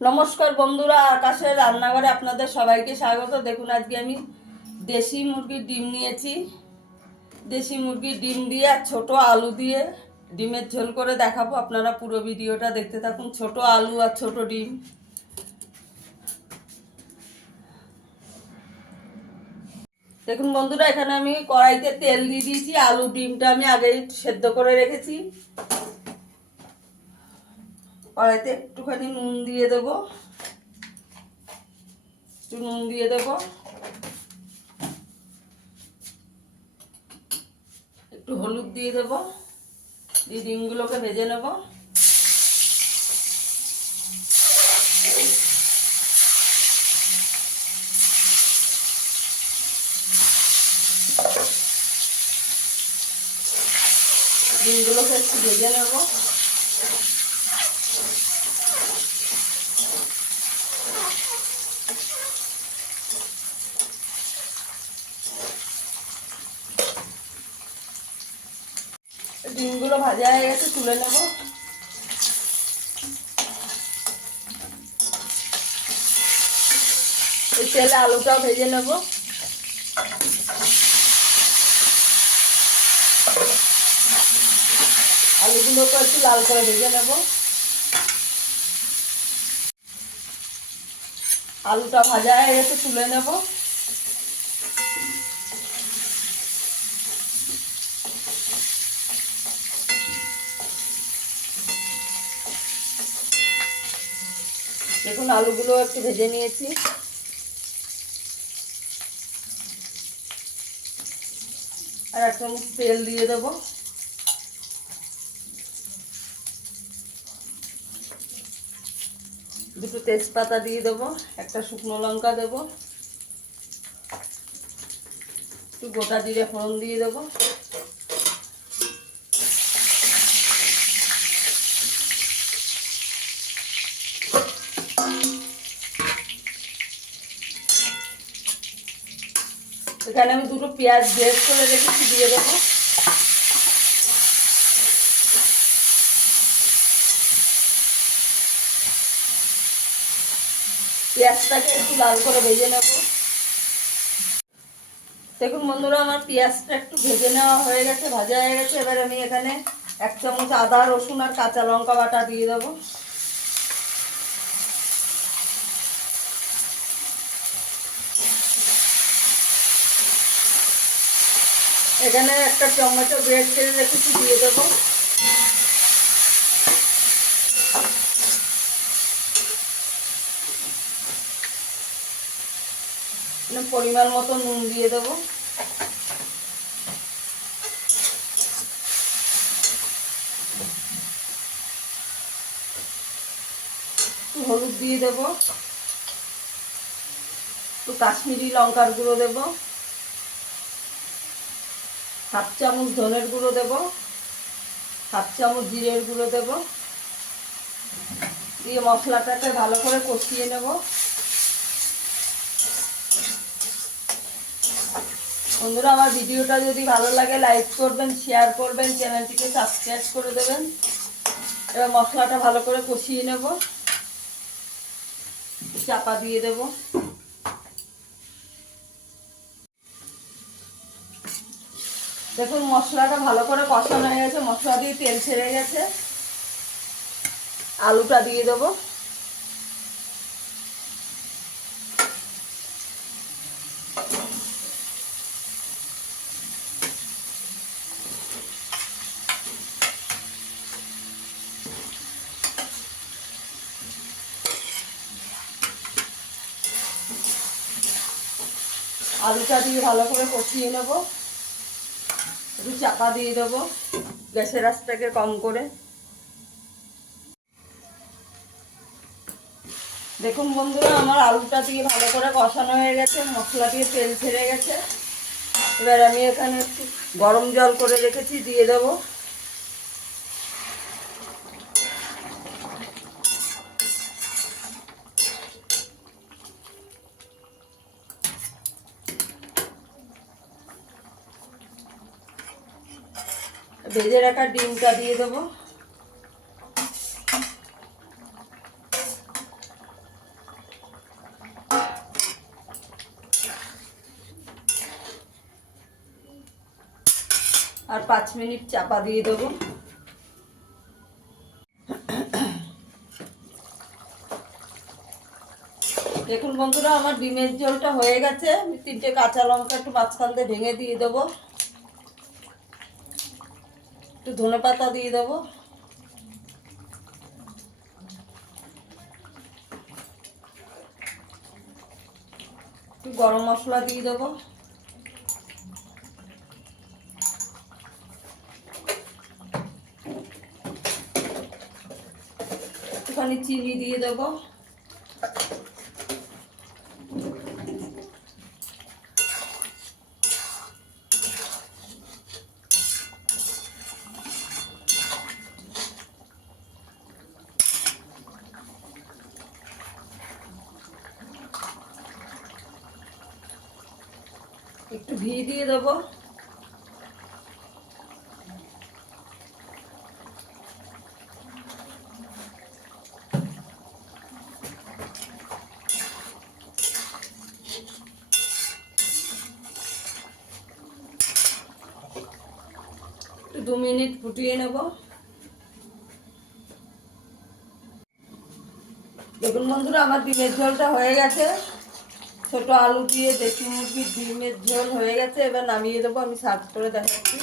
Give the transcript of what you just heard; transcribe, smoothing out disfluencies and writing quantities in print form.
নমস্কার বন্ধুরা, আকাশের রান্নাঘরে আপনাদের সবাইকে স্বাগত। দেখুন আজকে আমি দেশি মুরগির ডিম নিয়েছি। দেশি মুরগির ডিম দিয়ে আর ছোটো আলু দিয়ে ডিমের ঝোল করে দেখাবো। আপনারা পুরো ভিডিওটা দেখতে থাকুন। ছোট আলু আর ছোট ডিম। দেখুন বন্ধুরা, এখানে আমি কড়াইতে তেল দিয়ে দিয়েছি। আলু ডিমটা আমি আগেই সেদ্ধ করে রেখেছি। কড়াইতে একটুখানি নুন দিয়ে দেবো, একটু নুন দিয়ে দেবো, একটু হলুদ দিয়ে দেবো, দিয়ে ডিমগুলোকে ভেজে নেব। ডিমগুলোকে একটু ভেজে নেব। ডিমগুলো ভাজা হয়ে গেছে, তুলে নেব। এই তেলে আলুটাও ভেজে নেব। আলুগুলোকে একটু লাল করে ভেজে নেব। আলুটা ভাজা হয়ে গেছে, তুলে নেব। দেখুন আলুগুলো একটু ভেজে নিয়েছি। আর এক চামচ তেল দিয়ে দেবো। দুটো তেজপাতা দিয়ে দেবো, একটা শুকনো লঙ্কা দেবো, একটু গোটা জিরে ফোড়ন দিয়ে দেবো। এখানে আমি দুটো পেঁয়াজ গ্রেট করে রেখেছি, দিয়ে দেবো। পেঁয়াজটাকে একটু লাল করে ভেজে নেব। দেখুন বন্ধুরা, আমার পেঁয়াজটা একটু ভেজে নেওয়া হয়ে গেছে, ভাজা হয়ে গেছে। এবার আমি এখানে এক চামচ আদা রসুন আর কাঁচা লঙ্কা বাটা দিয়ে দেবো। এখানে একটা টমেটো গ্রেট করে রেখেছি, দিয়ে দেবো। পরিমাণ মতো নুন দিয়ে দেবো। একটু হলুদ দিয়ে দেবো, একটু কাশ্মীরি লঙ্কার গুঁড়ো দেবো, হাফ চামচ ধনের গুঁড়ো দেবো, হাফ চামচ জিরের গুঁড়ো দেবো। দিয়ে মশলাটাকে ভালো করে কষিয়ে নেব। বন্ধুরা, আমার ভিডিওটা যদি ভালো লাগে লাইক করবেন, শেয়ার করবেন, চ্যানেলটিকে সাবস্ক্রাইব করে দেবেন। এবার মশলাটা ভালো করে কষিয়ে নেব। চাপা দিয়ে দেব। দেখুন মশলাটা ভালো করে কষানো হয়ে গেছে, মশলা দিয়ে তেল ছেড়ে গেছে। আলুটা দিয়ে দেবো। আলুটা দিয়ে ভালো করে কষিয়ে নেব। একটু চাপা দিয়ে দেবো, গ্যাসের আঁচটাকে কম করে। দেখুন বন্ধুরা, আমার আলুটা দিয়ে ভালো করে কষানো হয়ে গেছে, মশলা দিয়ে তেল ছেড়ে গেছে। এবার আমি এখানে একটু গরম জল করে রেখেছি, দিয়ে দেবো। ভেজে রাখা ডিমটা দিয়ে দেবো। আর 5 মিনিট চাপা দিয়ে দেবো। দেখুন বন্ধুরা, আমার ডিমের ঝোলটা হয়ে গেছে। আমি 3টে কাঁচা লঙ্কা একটু মাঝখান দিয়ে ভেঙে দিয়ে দেবো, একটু ধনেপাতা দিয়ে দেবো, একটু গরম মশলা দিয়ে দেবো, একটুখানি চিনি দিয়ে দেবো, একটু ঘি দিয়ে দেবো, একটু 2 মিনিট ফুটিয়ে নেব। দেখুন বন্ধুরা, আমার ডিমের ঝোলটা হয়ে গেছে। ছোট আলু দিয়ে দেশি মুরগির ডিমের ঝোল হয়ে গেছে। এবার নামিয়ে দেবো, আমি সার্ভ করে দেখাচ্ছি।